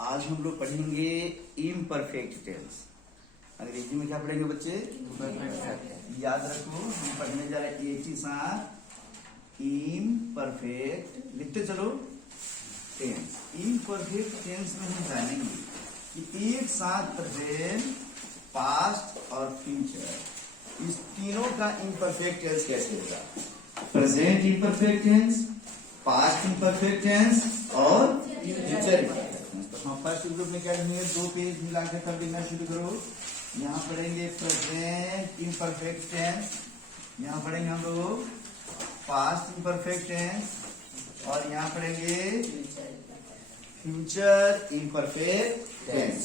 आज हम लोग पढ़ेंगे इम्परफेक्ट टेंस। अंग्रेजी में क्या पढ़ेंगे बच्चे? याद रखो, हम पढ़ने जा रहे हैं एक ही साथ इम्परफेक्ट। लिखते चलो टेंस। इम्परफेक्ट टेंस में हम जानेंगे कि एक साथ प्रेजेंट, पास्ट और फ्यूचर, इस तीनों का इम्परफेक्ट टेंस कैसे होगा। Present imperfect tense, past imperfect tense और फ्यूचर इम्परफेक्ट टेंस। तो हम फर्स्ट ग्रुप में क्या करेंगे, 2 पेज मिलाकर कर देना शुरू करो। यहाँ पढ़ेंगे प्रेजेंट इम्परफेक्ट टेंस, यहाँ पढ़ेंगे हम लोग पास्ट इम्परफेक्ट टेंस और यहाँ पढ़ेंगे फ्यूचर इम्परफेक्ट टेंस।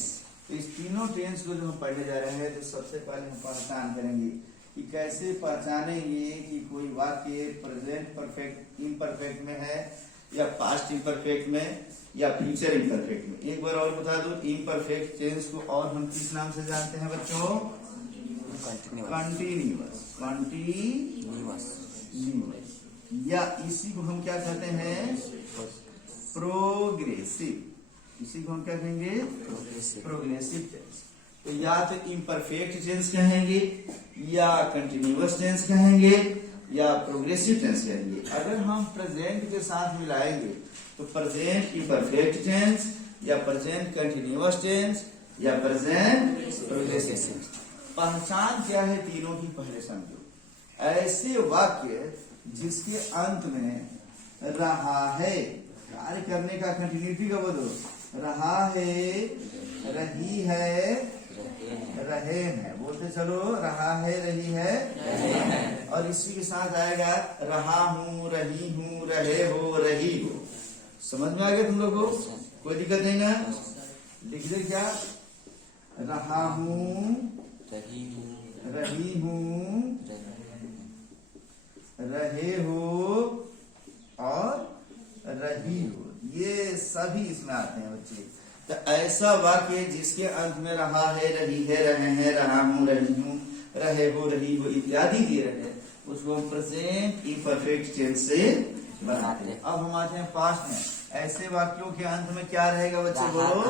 तो इस तीनों टेंस को जो हम पढ़ने जा रहे हैं, तो सबसे पहले हम पहचान करेंगे कि कैसे पहचानेंगे कि कोई वाक्य प्रेजेंट परफेक्ट इम्परफेक्ट में है या पास्ट इम्परफेक्ट में या फ्यूचर इम्परफेक्ट में। एक बार और बता दो, इम्परफेक्ट टेंस को और हम किस नाम से जानते हैं बच्चों? कंटिन्यूअस। या इसी को हम क्या कहते हैं? प्रोग्रेसिव। इसी को हम क्या कहेंगे? Progressive tense. तो या तो इम्परफेक्ट टेंस कहेंगे या कंटिन्यूअस टेंस कहेंगे या प्रोग्रेसिव टेंस कहेंगे। अगर हम प्रेजेंट के साथ मिलाएंगे तो प्रेजेंट इम्परफेक्ट टेंस या प्रेजेंट कंटिन्यूअस टेंस या प्रेजेंट प्रोग्रेसिव टेंस। पहचान क्या है तीनों की पहले समझो। ऐसे वाक्य जिसके अंत में रहा है, कार्य करने का कंटिन्यूटी का बोलो, रहा है, रही है, रहे हैं। बोलते चलो, रहा है, रही है और इसी के साथ आएगा रहा हूँ, रही हूँ, रहे हो, रही हो। समझ में आ गया तुम लोग को? कोई दिक्कत नहीं ना? लिख दे क्या? रहा हूँ, रही हूँ, रहे हो और रही हो। ये सभी इसमें आते हैं बच्चे। तो ऐसा वाक्य जिसके अंत में रहा है, रही है, रहे हैं, रहा हूँ, रही हूँ, रहे हो, रही हो इत्यादि दिए रहे, उसको हम प्रेजेंट इम्परफेक्ट टेंस से बनाते हैं। अब हम आते हैं पास्ट में। ऐसे वाक्यों के अंत में क्या रहेगा बच्चे? बोलो,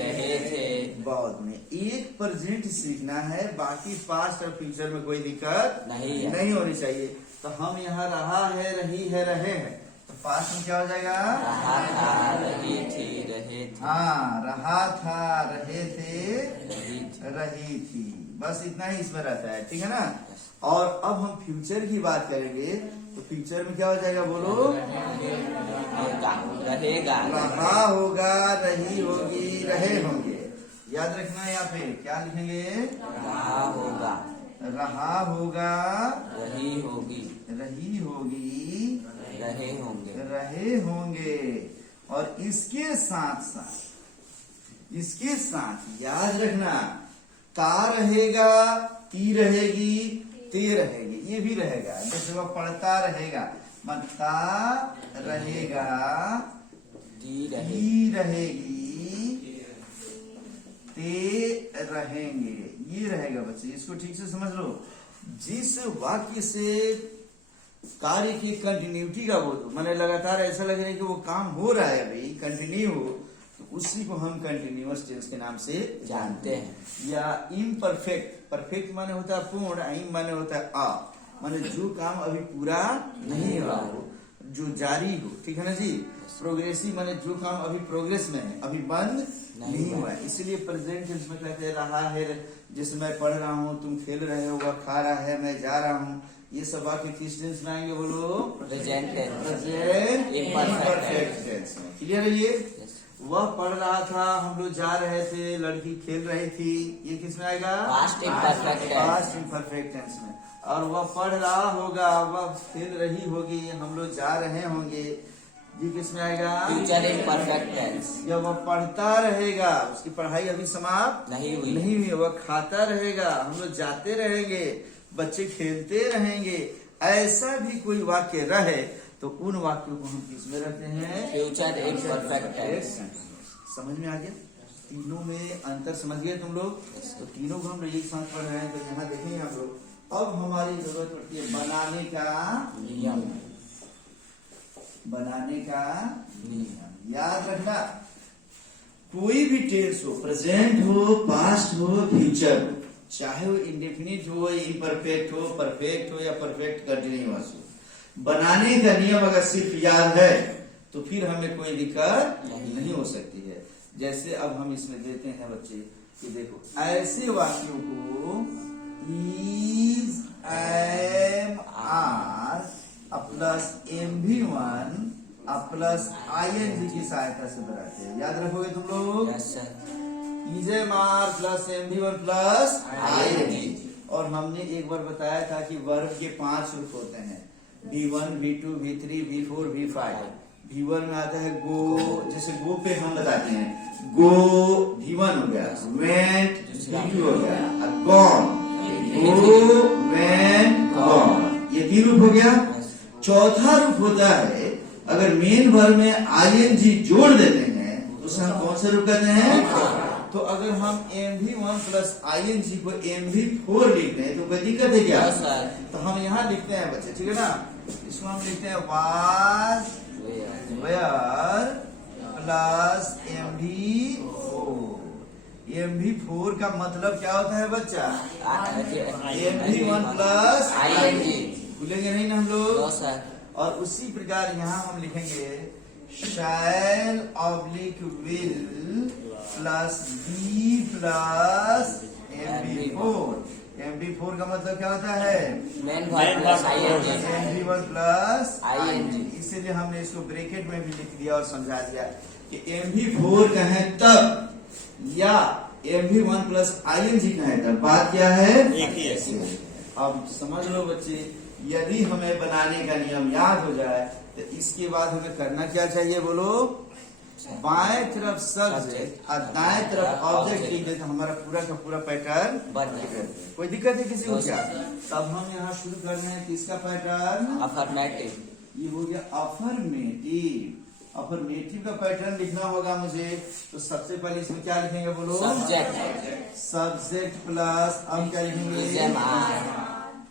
रहे थे। बहुत में एक प्रेजेंट सीखना है, बाकी पास्ट और फ्यूचर में कोई दिक्कत नहीं होनी चाहिए। तो हम यहाँ रहा है, रही है, रहे हैं, तो पास्ट में क्या हो जाएगा? रहा था, रही थी, रहे थे। हाँ, रहा था, रहे थे, रही थी। बस इतना ही इसमें रहता है, ठीक है ना? और अब हम फ्यूचर की बात करेंगे तो फ्यूचर में क्या हो जाएगा? बोलो, रहेगा, रहा होगा, रही होगी, रहे होंगे। याद रखना, यहाँ पे क्या लिखेंगे? रहा होगा, रहा होगा, रही होगी, रही होगी, रहे होंगे, रहे होंगे। और इसके साथ याद रखना, ता रहेगा, ती रहेगी, ते रहेगी, ये भी रहेगा। जैसे वह पढ़ता रहेगा, मनता रहेगा, ती रहेगी, ते रहेंगे, ये रहेगा बच्चे। इसको ठीक से समझ लो। जिस वाक्य से कार्य की कंटिन्यूटी का बोलो, मैंने लगातार ऐसा लग रहा है कि वो काम हो रहा है, अभी कंटिन्यू हो, तो उसी को हम कंटिन्यूअस टेंस के नाम से जानते हैं। या इम्परफेक्ट, परफेक्ट माने होता है पूर्ण, इम माने होता है माने जो काम अभी पूरा नहीं हुआ हो, जो जारी हो, ठीक है ना जी। प्रोग्रेसिव माने जो काम अभी प्रोग्रेस में है, अभी बंद नहीं हुआ है। इसलिए प्रेजेंट टेंस में कहते हैं रहा है, जैसे मैं पढ़ रहा हूँ, तुम खेल रहे हो, वह खा रहा है, मैं जा रहा हूँ। ये सब वाक्य किस टेंस में आएंगे? बोलो, present tense, present imperfect tense में। क्लियर है ये? वह पढ़ रहा था, हम लोग जा रहे थे, लड़की खेल रही थी, ये किस में आएगा? पास्ट इम्परफेक्ट टेंस में। और वह पढ़ रहा होगा, वह खेल रही होगी, हम लोग जा रहे होंगे, ये किस में आएगा? Future imperfect tense. या वह पढ़ता रहेगा, उसकी पढ़ाई अभी समाप्त नहीं हुई। वह खाता रहेगा, हम लोग जाते रहेंगे, बच्चे खेलते रहेंगे। ऐसा भी कोई वाक्य रहे तो उन वाक्यों को हम किस में रखते हैं? Future imperfect tense. समझ में आ गया? तीनों में अंतर समझ गए तुम लोग? तो तीनों को हम लोग एक साथ पढ़ रहे हैं। तो यहाँ देखेंगे हम लोग, अब हमारी जरूरत पड़ती है बनाने का नियम। याद रखना, कोई भी टेंस हो, प्रेजेंट हो, पास्ट हो, फ्यूचर हो, चाहे वो इंडेफिनिट हो, इम्परफेक्ट हो, परफेक्ट हो या परफेक्ट कंटिन्यूअस हो, बनाने का नियम अगर सिर्फ याद है तो फिर हमें कोई दिक्कत नहीं हो सकती है। जैसे अब हम इसमें देते हैं बच्चे कि देखो ऐसे वाक्यों को is, am, are plus MV1 plus ING की सहायता से बनाते हैं। याद रखोगे तुम लोग? Yes sir. Is, am, are plus MV1 plus ING। और हमने एक बार बताया था कि वर्ब के 5 रूप होते हैं, V1, V2, V3, V4, V5। V1 में आता है गो, जैसे गो पे हम बताते हैं गो, V1 हो गया, वेंट V2 हो गया, गॉन, गो, वेंट, गॉन, ये 3 रूप हो गया। चौथा रूप होता है अगर मेन वर्ब में ING जोड़ देते हैं तो उसे हम कौन सा रूप कहते हैं? तो अगर हम MV1 प्लस ING को MV4 लिखते हैं तो कोई दिक्कत है क्या? तो हम यहाँ लिखते हैं बच्चे, ठीक है ना, इसको हम लिखते हैं was, were plus MV4। MV4 का मतलब क्या होता है बच्चा? MV1 plus ING। भूलेंगे नहीं ना हम लोग? और उसी प्रकार यहाँ हम लिखेंगे shall oblique will plus B plus MV4। MV4 का मतलब क्या होता है? MV1 plus ING। इसीलिए हमने इसको ब्रैकेट में भी लिख दिया और समझा दिया कि MV4 कहें तब या MV1 प्लस ING कहें तब बात क्या है? एक ही है। अब समझ लो बच्चे, यदि हमें बनाने का नियम याद हो जाए तो इसके बाद हमें करना क्या चाहिए बोलो? बाएं तरफ सब्जेक्ट और दाएं तरफ ऑब्जेक्ट लिख देते, हमारा पूरा का पूरा पैटर्न बन जाएगा। कोई दिक्कत है किसी को क्या? तब हम यहाँ शुरू कर रहे हैं किसका पैटर्न? अफर्मेटिव। ये हो गया अफर्मेटिव। अफर्मेटिव का पैटर्न लिखना होगा मुझे, तो सबसे पहले इसमें क्या लिखेंगे बोलो? सब्जेक्ट। सब्जेक्ट प्लस अब क्या लिखेंगे?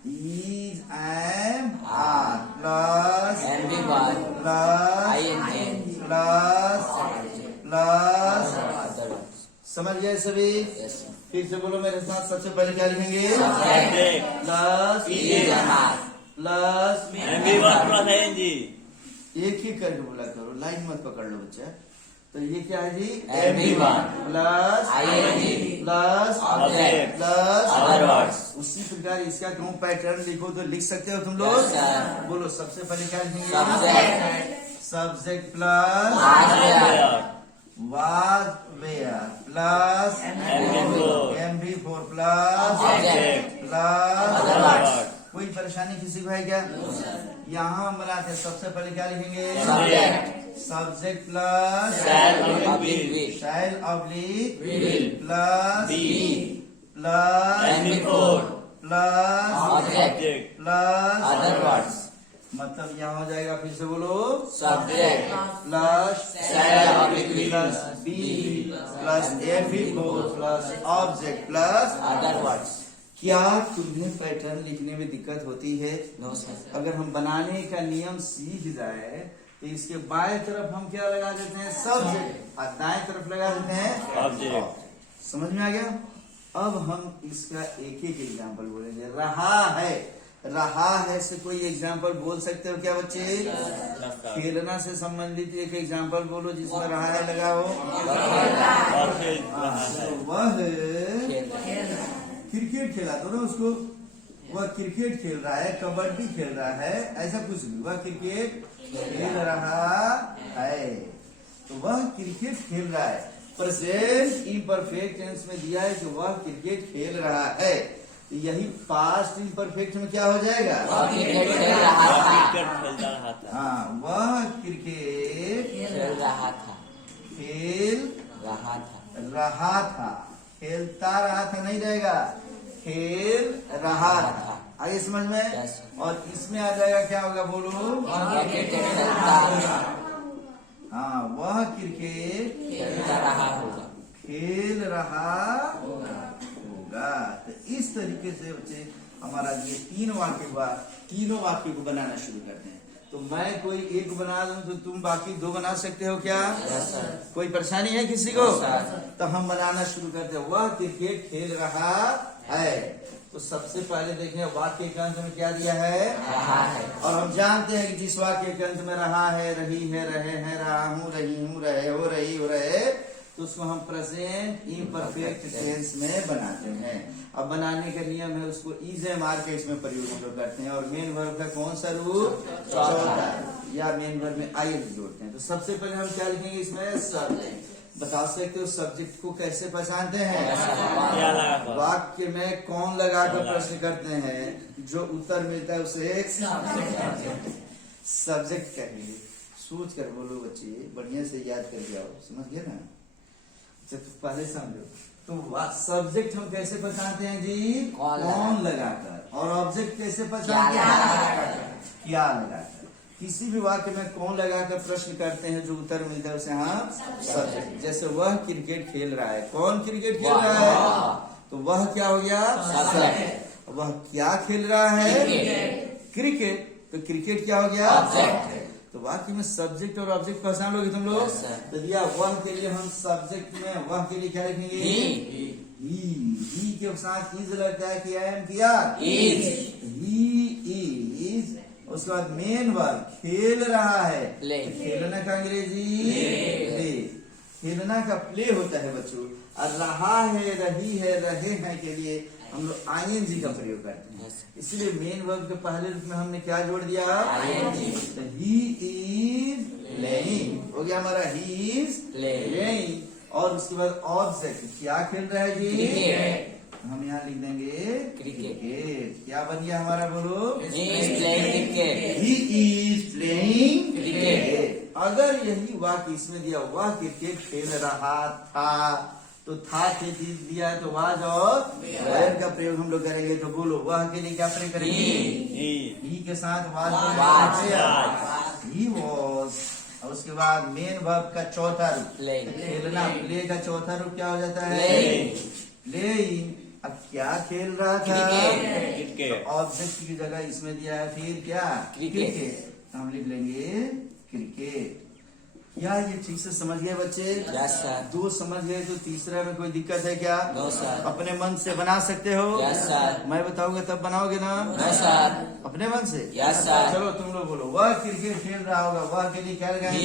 Is, am, are plus MV1 plus ING plus plus. समझ गए सभी? फिर से बोलो मेरे साथ, सबसे पहले क्या लिखेंगे? Plus plus MV1 plus ING। एक ही करके बोला करो, लाइन मत पकड़ लो बच्चा। तो ये क्या है जी? MV1 plus ING plus Object plus other words। उसी प्रकार इसका क्यों पैटर्न लिखो तो लिख सकते हो तुम लोग? Yes, sir। बोलो सबसे पहले क्या लिखेंगे? Subject plus was, were plus MV4 plus plus. कोई परेशानी किसी को है क्या? यहाँ हम बनाते हैं, सबसे पहले क्या लिखेंगे? Subject plus shall oblique plus plus plus plus. मतलब यहाँ हो जाएगा, फिर से बोलो, subject plus shall oblique plus B plus MV4 plus object plus other words. क्या तुम्हें पैटर्न लिखने में दिक्कत होती है? No sir. अगर हम बनाने का नियम सीख जाए तो इसके बाएं तरफ हम क्या लगा देते हैं? सब्जेक्ट, और दाएं तरफ लगा देते हैं ऑब्जेक्ट। समझ में आ गया? अब हम इसका एक एक एग्जाम्पल बोलेंगे। रहा है से कोई एग्जाम्पल बोल सकते हो क्या बच्चे? खेलना से संबंधित एक एग्जाम्पल बोलो जिसमें रहा है लगा हो। वह क्रिकेट खेला तो ना उसको, वह क्रिकेट खेल रहा है, कबड्डी खेल रहा है, ऐसा कुछ भी, वह क्रिकेट खेल रहा है। तो वह क्रिकेट खेल रहा है, प्रेजेंट इम्परफेक्ट टेंस में दिया है कि वह क्रिकेट खेल रहा है। तो यही पास्ट इम्परफेक्ट में क्या हो जाएगा? हाँ, वह क्रिकेट खेल रहा था। खेलता रहा था नहीं रहेगा, खेल रहा था। आगे समझ में? और इसमें आ जाएगा, क्या होगा बोलो? हाँ, वह क्रिकेट खेल रहा होगा। तो इस तरीके से बच्चे हमारा ये 3 वाक्य हुआ, तीनों वाक्य को बनाना शुरू करते हैं। तो मैं कोई एक बना दूं तो तुम बाकी दो बना सकते हो क्या? Yes sir. कोई परेशानी है किसी को? No, sir. तो हम बनाना शुरू करते हैं। वह क्रिकेट खेल रहा है। तो सबसे पहले देखें वाक्य के अंत में क्या दिया है? रहा है। और हम जानते हैं कि जिस वाक्य के अंत में रहा है, रही है, रहे हैं, रहा हूँ, रही हूँ, रहे हो, रही हो, रहे, तो उसको हम प्रेजेंट इम्परफेक्ट टेंस में बनाते हैं। अब बनाने का नियम है, उसको इज एम आर के इसमें प्रयोग हम लोग करते हैं। और मेन वर्ब का कौन सा रूप? चौथा। या मेन वर्ब में आई जोड़ते हैं। तो सबसे पहले हम क्या लिखेंगे इसमें? सब्जेक्ट। बता सकते हो सब्जेक्ट को कैसे पहचानते हैं? वाक्य में कौन लगाकर प्रश्न करते हैं, जो उत्तर मिलता है उसे सब्जेक्ट कहेंगे। सोच कर बोलो बच्चे, बढ़िया से याद करके आओ, समझ गए ना? अच्छा तो पहले समझो। तो सब्जेक्ट हम कैसे पहचानते हैं जी? कौन लगाकर। और ऑब्जेक्ट कैसे पहचानते हैं? क्या लगाकर। किसी भी वाक्य में कौन लगाकर प्रश्न करते हैं, जो उत्तर मिलता है उसे हम सब्जेक्ट। जैसे वह क्रिकेट खेल रहा है। कौन क्रिकेट खेल रहा है? तो वह क्या हो गया? सब्जेक्ट। वह क्या खेल रहा है? क्रिकेट। तो क्रिकेट क्या हो गया? ऑब्जेक्ट। तो वाक्य में सब्जेक्ट और ऑब्जेक्ट पहचान लोगे तुम लोग? Yes, sir. तो दिया वह के लिए हम सब्जेक्ट में वह के लिए क्या लिखेंगे? ही के साथ इज लगता है कि आई एम किया Is. He is. उसके बाद मेन वर्ब खेल रहा है। Play. खेलना का अंग्रेजी प्ले। खेलना का प्ले होता है बच्चों। और रहा है, रही है, रहे हैं के लिए हम लोग आईएनजी का प्रयोग करते हैं। Yes. इसलिए मेन वर्ब के पहले रूप में हमने क्या जोड़ दिया? ING. ही इज प्लेइंग हो गया हमारा। He is Playing. प्लेइंग। और उसके बाद ऑब्जेक्ट क्या खेल रहा है जी? Cricket. हम यहाँ लिख देंगे Cricket. क्रिकेट। क्या बन गया हमारा? बोलो। He is playing cricket. He is playing Cricket. Cricket. अगर यही वाक्य इसमें दिया, वह क्रिकेट खेल रहा था, तो था के दिया है तो वाज और वेयर का प्रयोग हम लोग करेंगे। तो बोलो वह के लिए क्या प्रयोग करेंगे? ही के साथ वाज ही वॉज। और उसके बाद मेन वर्ब का चौथा रूप Play. खेलना। प्ले का चौथा रूप क्या हो जाता है? Playing. प्लेइंग। अब क्या खेल रहा था? Cricket. तो ऑब्जेक्ट की जगह इसमें दिया है फिर क्या? Cricket. तो हम लिख लेंगे क्रिकेट। क्या ये ठीक से समझ गए बच्चे? Yes, sir. दो समझ गए तो तीसरा में कोई दिक्कत है क्या? No, sir. अपने मन से बना सकते हो? Yes, sir. मैं बताऊंगा तब बनाओगे ना? No, sir. अपने मन से? Yes, sir. चलो तुम लोग बोलो। वह क्रिकेट खेल रहा होगा। वह के लिए क्या लगाएंगे?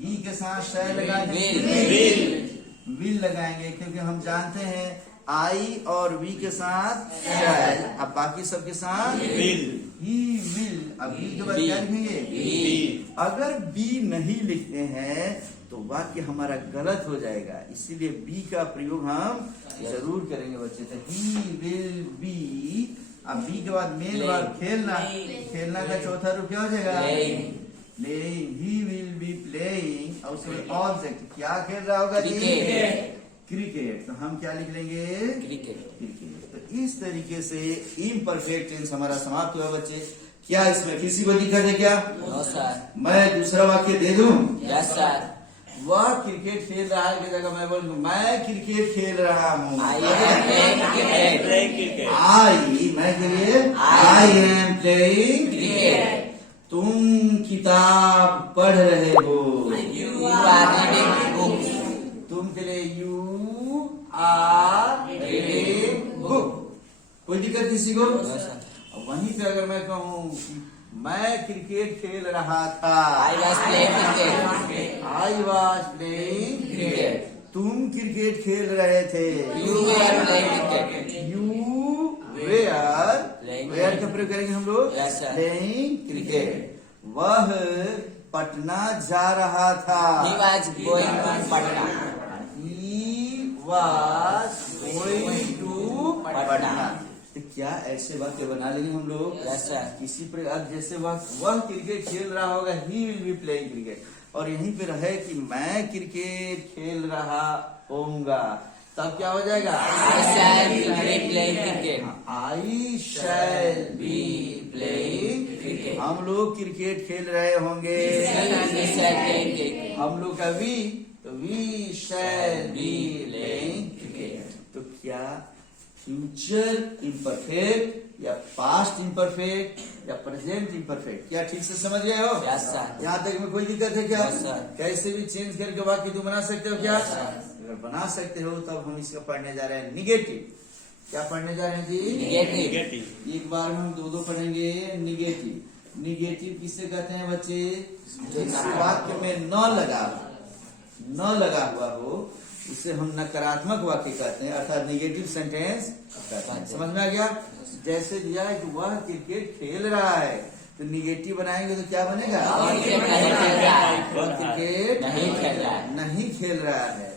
ही के साथ शय लगाएंगे। विल लगाएंगे, क्योंकि हम जानते हैं आई और वी के साथ शैल। अब बाकी सबके साथ विल। He will. अब विल के बाद क्या लिखेंगे? अगर बी नहीं लिखते हैं तो वाक्य हमारा गलत हो जाएगा। इसीलिए बी का प्रयोग हम जरूर करेंगे बच्चे। तो ही विल बी। अब बी के बाद मेन वर्ब खेलना। खेलना का चौथा रूप क्या हो जाएगा? Playing. He will be playing. और उसके बाद ऑब्जेक्ट क्या खेल रहा होगा जी? क्रिकेट। तो हम क्या लिख लेंगे? Cricket. क्रिकेट। तो इस तरीके से इम्परफेक्ट टेंस हमारा समाप्त हुआ बच्चे। क्या इसमें किसी को दिक्कत है क्या? No, sir. मैं दूसरा वाक्य दे दूं? Yes, sir. वह क्रिकेट खेल रहा है की जगह मैं बोलूं मैं क्रिकेट खेल रहा हूँ। I am playing cricket. आई मैं के लिए आई एम प्लेइंग Cricket. तुम किताब पढ़ रहे हो। You are reading books. तुम के लिए यू आर रीडिंग बुक। कोई दिक्कत किसी को? No, sir. वहीं पे अगर मैं कहूँ मैं क्रिकेट खेल रहा था। I was playing cricket. I was playing Cricket. तुम क्रिकेट खेल रहे थे। You were playing cricket. You were Playing were का प्रयोग करेंगे हम लोग? Yes, sir. Playing cricket. वह पटना जा रहा था। He was going to Patna. He was going to Patna. तो क्या ऐसे वाक्य बना लेंगे हम लोग? Yes, sir. किसी प्रकार जैसे वह क्रिकेट खेल रहा होगा, he will be playing cricket. और यहीं पे रहे कि मैं क्रिकेट खेल रहा होऊंगा, तब क्या हो जाएगा? I shall be playing cricket. I shell be playing Cricket. हम लोग क्रिकेट खेल रहे होंगे। We shall play cricket. हम लोग का वी तो we shall be playing cricket. तो क्या फ्यूचर इम्परफेक्ट या पास्ट इम्परफेक्ट या प्रेजेंट इम्परफेक्ट। क्या ठीक से समझ गए हो? Yes, sir. यहाँ तक में कोई दिक्कत है क्या? Yes, sir. कैसे भी चेंज करके वाक्य तुम बना सकते हो क्या? Yes, sir. अगर बना सकते हो तब हम इसका पढ़ने जा रहे हैं निगेटिव। क्या पढ़ने जा रहे हैं जी? Negative. एक बार में हम दो पढ़ेंगे निगेटिव। निगेटिव किसे कहते हैं बच्चे? जिस वाक्य में न लगा हुआ हो उसे हम नकारात्मक वाक्य कहते हैं, अर्थात निगेटिव सेंटेंस कहते हैं। समझ में आ गया? जैसे दिया है कि वह क्रिकेट खेल रहा है, तो निगेटिव बनाएंगे तो क्या बनेगा? वह क्रिकेट नहीं खेल रहा है। वह क्रिकेट नहीं खेल रहा है। नहीं खेल रहा है,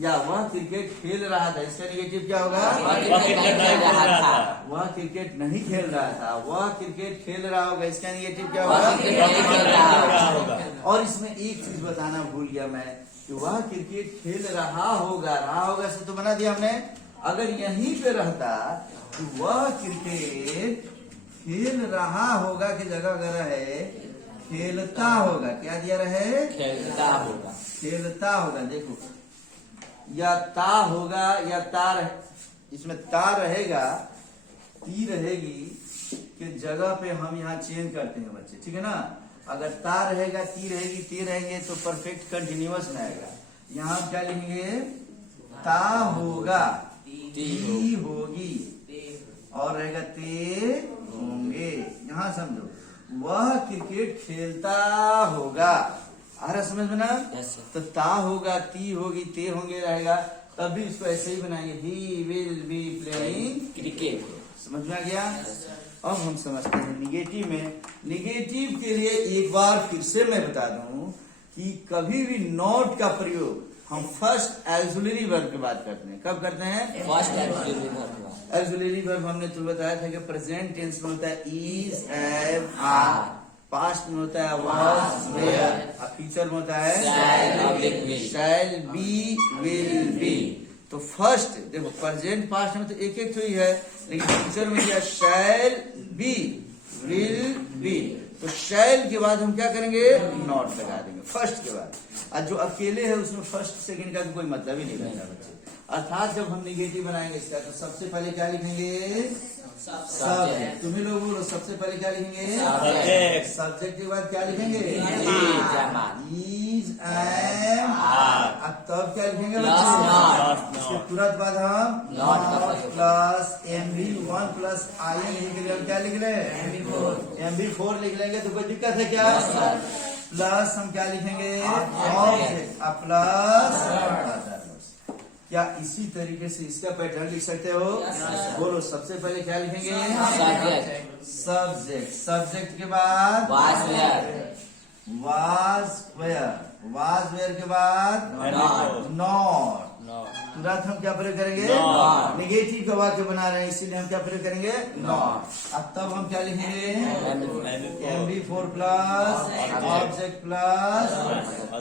या वह क्रिकेट खेल रहा था, इसका निगेटिव क्या होगा? वह क्रिकेट नहीं खेल रहा था। वह क्रिकेट नहीं खेल रहा था, वह क्रिकेट खेल रहा होगा, इसका निगेटिव क्या वह होगा? क्रिकेट नहीं खेल रहा होगा। और इसमें एक चीज बताना भूल गया मैं कि वह क्रिकेट खेल रहा होगा से तो बना दिया हमने। अगर यहीं पे रहता कि वह क्रिकेट खेल रहा होगा की जगह अगर है खेलता होगा, क्या दिया रहे? खेलता होगा। खेलता होगा। देखो, या ता होगा या तार, इसमें तार रहेगा, ती रहेगी कि जगह पे हम यहाँ चेंज करते हैं बच्चे, ठीक है ना? अगर ता रहेगा, ती रहेगी, ते रहेंगे तो परफेक्ट कंटिन्यूअस में आएगा। यहाँ हम क्या लिखेंगे? ता होगा, ती होगी, और रहेगा ते होंगे। यहाँ समझो, वह क्रिकेट खेलता होगा। आ रहा समझ में ना? Yes, sir. तो ता होगा, ती होगी, ते होंगे रहेगा, तब भी इसको ऐसे ही बनाएंगे, he will be playing cricket. समझ में आ गया? अब हम समझते हैं निगेटिव में। निगेटिव के लिए एक बार फिर से मैं बता दूं कि कभी भी नॉट का प्रयोग हम फर्स्ट एक्सुलरी वर्ब की बात करते हैं। कब करते हैं? First auxiliary verb. Auxiliary verb हमने तो बताया था कि प्रेजेंट टेंस में होता है इज, एम, आर, पास्ट में होता है वाज, वेयर, और फ्यूचर में होता है शैल बी, विल बी। तो फर्स्ट देखो, प्रेजेंट पास्ट में तो एक एक तो ही है, लेकिन फ्यूचर में क्या? Shall be, will be. तो शैल के बाद हम क्या करेंगे? नॉट लगा देंगे फर्स्ट के बाद। और जो अकेले है उसमें फर्स्ट सेकंड का तो कोई मतलब ही नहीं रहता बच्चे। अर्थात जब हम निगेटिव बनाएंगे इसका तो सबसे पहले क्या लिखेंगे? सब्जेक्ट। तुम्हें लोग बोलो, सबसे पहले क्या लिखेंगे? सब्जेक्ट के बाद क्या लिखेंगे? Is, am, are. अब तब क्या लिखेंगे बच्चे? इसके तुरंत बाद हम not plus MV1 plus IN लिख लेंगे। क्या लिख लें? MV4 लिख लेंगे तो कोई दिक्कत है क्या? प्लस हम क्या लिखेंगे? Object, plus. क्या इसी तरीके से इसका पैटर्न लिख सकते हो? बोलो, सबसे पहले क्या लिखेंगे? सब्जेक्ट। सब्जेक्ट के बाद वाज वेयर के बाद नॉट। तुरंत हम क्या प्रयोग करेंगे? Not. निगेटिव का वाक्य बना रहे हैं, इसीलिए हम क्या प्रयोग करेंगे? नॉट। अब तब हम क्या लिखेंगे? MV4 प्लस ऑब्जेक्ट प्लस,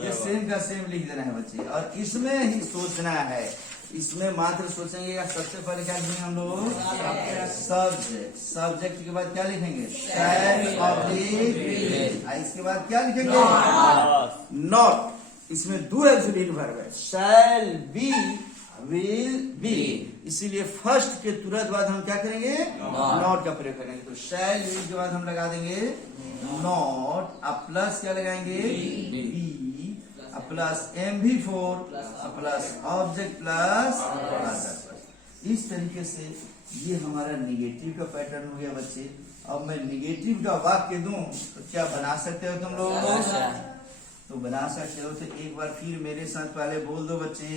ये सेम का सेम लिख देना है बच्चे। और इसमें ही सोचना है, इसमें मात्र सोचेंगे या सबसे पहले क्या लिखेंगे हम लोग? सब्जेक्ट। सब्जेक्ट के बाद क्या लिखेंगे? शैल ऑब्जेक्ट। इसके बाद क्या लिखेंगे? नॉट। इसमें दो एक्सुलरी वर्ब है, शैल बी, विल बी। इसीलिए फर्स्ट के तुरंत बाद हम क्या करेंगे? नॉट का प्रयोग करेंगे। तो शैल विल के बाद हम लगा देंगे नॉट, अब प्लस क्या लगाएंगे? बी, अब plus MV4 plus object plus. इस तरीके से ये हमारा निगेटिव का पैटर्न हो गया बच्चे। अब मैं निगेटिव का वाक्य दूं तो क्या बना सकते हो तुम लोग? तो बना सकते हो। तो एक बार फिर मेरे साथ पहले बोल दो बच्चे,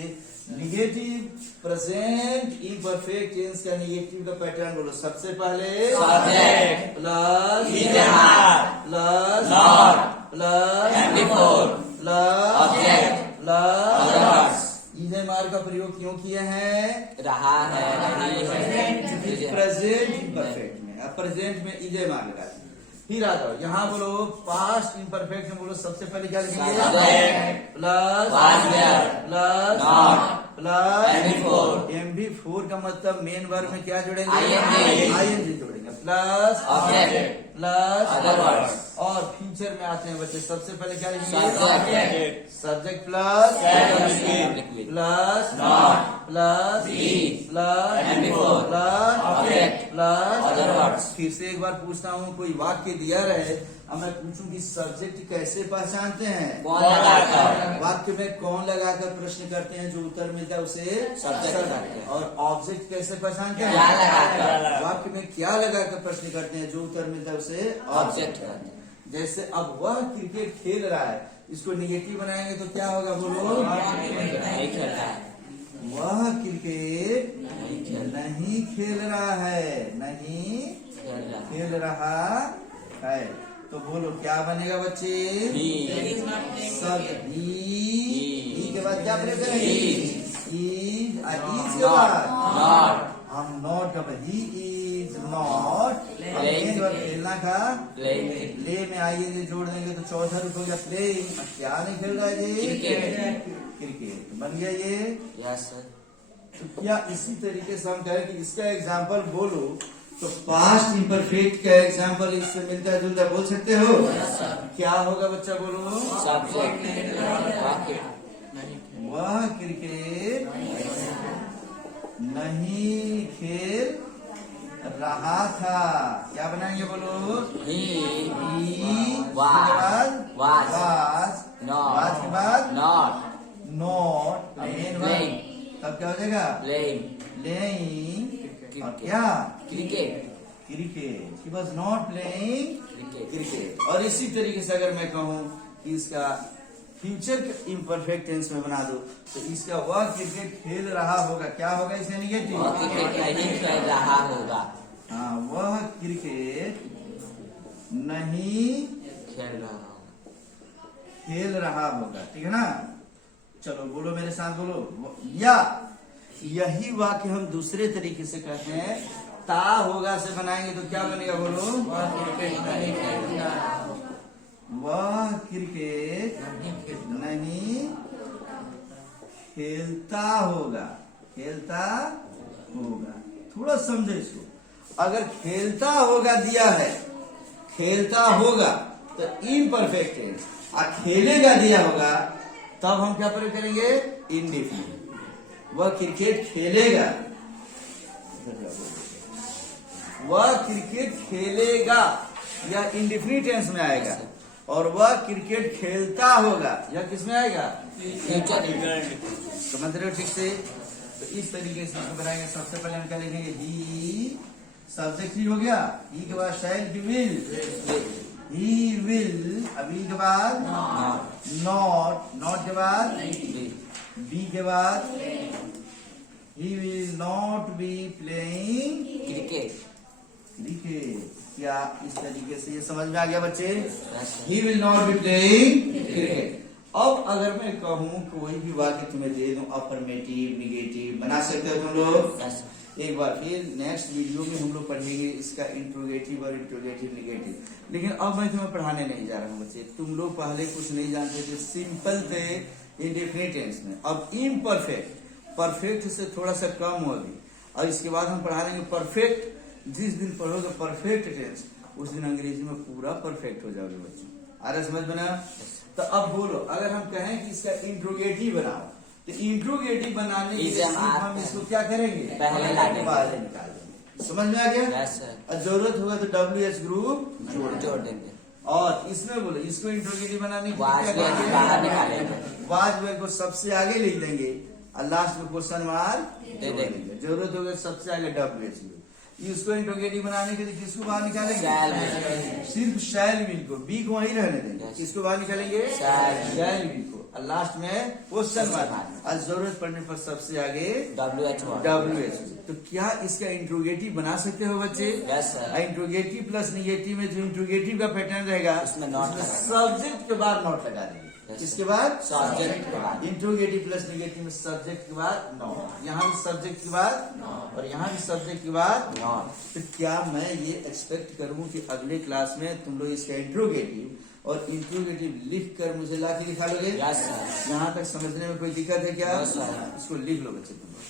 निगेटिव प्रेजेंट इम्परफेक्ट टेंस का निगेटिव का पैटर्न बोलो। सबसे पहले subject plus plus plus MV4 plus object plus इजे मार का प्रयोग क्यों किया है? रहा है, नहीं है। प्रेजेंट इम्परफेक्ट में, अब प्रेजेंट में इजे मार लगा। फिर आ जाओ, यहाँ बोलो पास्ट इम्परफेक्ट में बोलो, सबसे पहले क्या लिखेंगे? प्लस प्लस प्लस MV4 का मतलब मेन वर्ब में क्या जोड़ेंगे? ING जोड़ेंगे। प्लस ऑब्जेक्ट प्लस और फ्यूचर में आते हैं बच्चे, सबसे पहले क्या लिखेंगे? Subject plus plus plus be plus and before plus object plus other words. फिर से एक बार पूछता हूँ, कोई वाक्य दिया रहे, अब मैं पूछूं कि सब्जेक्ट कैसे पहचानते हैं? कौन लगाकर वाक्य में कौन लगाकर प्रश्न करते हैं, जो उत्तर मिलता है उसे Subject कहते हैं। और ऑब्जेक्ट कैसे पहचानते हैं? क्या लगाकर वाक्य में क्या लगाकर प्रश्न करते हैं, जो उत्तर मिलता है उसे ऑब्जेक्ट कहते हैं। जैसे अब वह क्रिकेट खेल रहा है, इसको निगेटिव बनाएंगे तो क्या होगा, बोलो? नहीं खेल रहा है, वह क्रिकेट नहीं खेल नहीं खेल रहा है, नहीं खेल रहा है। खेल रहा है, तो बोलो क्या बनेगा बच्चे? He सब ही के बाद क्या प्रयोग करेंगे? Is इज के not बाद not हम नॉट, अब ही इज नॉट, Playing खेलना का playing प्ले में आइए जोड़ देंगे तो चौथा रूप हो गया प्लेइंग। क्या नहीं खेल रहा है जी? क्रिकेट। क्रिकेट बन गया ये। Yes sir. तो क्या इसी तरीके से हम कहें कि इसका एग्जाम्पल बोलो, तो पास्ट इम्परफेक्ट का एग्जाम्पल इससे मिलता जुलता बोल सकते हो? क्या होगा बच्चा, बोलो? सब्जेक्ट वाक्य वह क्रिकेट नहीं खेल रहा था, क्या बनाएंगे बोलो? he He Was. के बाद Was. was के बाद not नॉट, Playing. तब क्या हो जाएगा? playing प्लेइंग और Cricket. क्या? cricket cricket. He was not playing cricket cricket. और इसी तरीके से अगर मैं कहूँ कि इसका फ्यूचर इम्परफेक्ट टेंस में बना दो, तो इसका वह क्रिकेट खेल रहा होगा, क्या होगा इसे निगेटिव? और क्रिकेट नहीं खेल रहा होगा, हाँ, वह क्रिकेट नहीं खेल रहा होगा। खेल रहा होगा, ठीक है ना? चलो बोलो मेरे साथ, बोलो। या यही वाक्य हम दूसरे तरीके से कहते हैं, ता होगा से बनाएंगे तो क्या बनेगा, बोलो? वह क्रिकेट नहीं खेल रहा वह क्रिकेट नहीं खेलता होगा, खेलता होगा। थोड़ा समझो इसको। अगर खेलता होगा दिया है, खेलता होगा तो इम्परफेक्ट टेंस, और खेलेगा दिया होगा तब हम क्या प्रयोग करेंगे? इंडेफिनिट। वह क्रिकेट खेलेगा, वह क्रिकेट खेलेगा या इंडेफिनिट टेंस में आएगा, और वह क्रिकेट खेलता होगा या किस में आएगा? फ्यूचर समझ रहे हो ठीक से? तो इस तरीके से इसको बनाएंगे। सबसे पहले हम क्या लिखेंगे? ही सब्जेक्ट ही हो गया, ही के बाद शैल ही विल, ही विल, अभी के बाद नॉट, नॉट के बाद बी के बाद he will not be playing cricket cricket. क्या इस तरीके से ये समझ में आ गया बच्चे? He will not be playing cricket. अब अगर मैं कहूँ कोई भी वाक्य तुम्हें दे दूं, अफर्मेटिव निगेटिव बना सकते हो तुम लोग। एक बार फिर नेक्स्ट वीडियो में हम लोग पढ़ेंगे इसका इंट्रोगेटिव और इंट्रोगेटिव निगेटिव। लेकिन अब मैं तुम्हें पढ़ाने नहीं जा रहा हूँ बच्चे, तुम लोग पहले कुछ नहीं जानते थे, सिंपल थे इंडेफिनिट टेंस में। अब इम्परफेक्ट, परफेक्ट से थोड़ा सा कम हो अभी, और इसके बाद हम पढ़ा लेंगे परफेक्ट। जिस दिन पढ़ोगे परफेक्ट टेंस, उस दिन अंग्रेजी में पूरा परफेक्ट हो जाओगे बच्चों। आ रहा समझ में ना? तो अब बोलो, अगर हम कहें कि इसका इंट्रोगेटिव बनाओ, तो इंट्रोगेटिव बनाने के लिए सिर्फ हम इसको क्या करेंगे? पहले लाएंगे। पहले निकाल देंगे। समझ में आ गया? Yes sir. और जरूरत होगा तो WH ग्रुप जोड़ देंगे। और इसमें बोलो, इसको इंट्रोगेटिव बनाने के लिए वाज क्या को करेंगे? बाहर निकालेंगे। वाज वे को सबसे आगे लिख देंगे और लास्ट में क्वेश्चन मार्क दे देंगे। जरूरत होगा सबसे आगे WH ग्रुप। इसको इंट्रोगेटिव बनाने के लिए किसको बाहर निकालेंगे? शैल विल। सिर्फ शैल विल को, बी को वहीं रहने देंगे। Yes. किसको बाहर निकालेंगे? शैल विल को, और लास्ट में क्वेश्चन मार्क, और जरूरत पड़ने पर सबसे आगे WH word। WH। तो क्या इसका इंट्रोगेटिव बना सकते हो बच्चे? Yes sir. Interrogative plus negative में जो इंट्रोगेटिव का पैटर्न रहेगा, उसमें नॉट लगाएंगे। सब्जेक्ट के बाद नॉट लगा देंगे। Yes. इसके बाद सब्जेक्ट के बाद। इंट्रोगेटिव प्लस निगेटिव में सब्जेक्ट के बाद नॉट, यहाँ भी सब्जेक्ट के बाद और यहाँ भी सब्जेक्ट के बाद नॉट। तो क्या मैं ये एक्सपेक्ट करूं कि अगले क्लास में तुम लोग इसका इंट्रोगेटिव और इंट्रोगेटिव लिख कर मुझे ला के दिखा लोगे? Yes sir. यहाँ तक समझने में कोई दिक्कत है क्या? No, sir. इसको लिख लो बच्चे तुम लोग।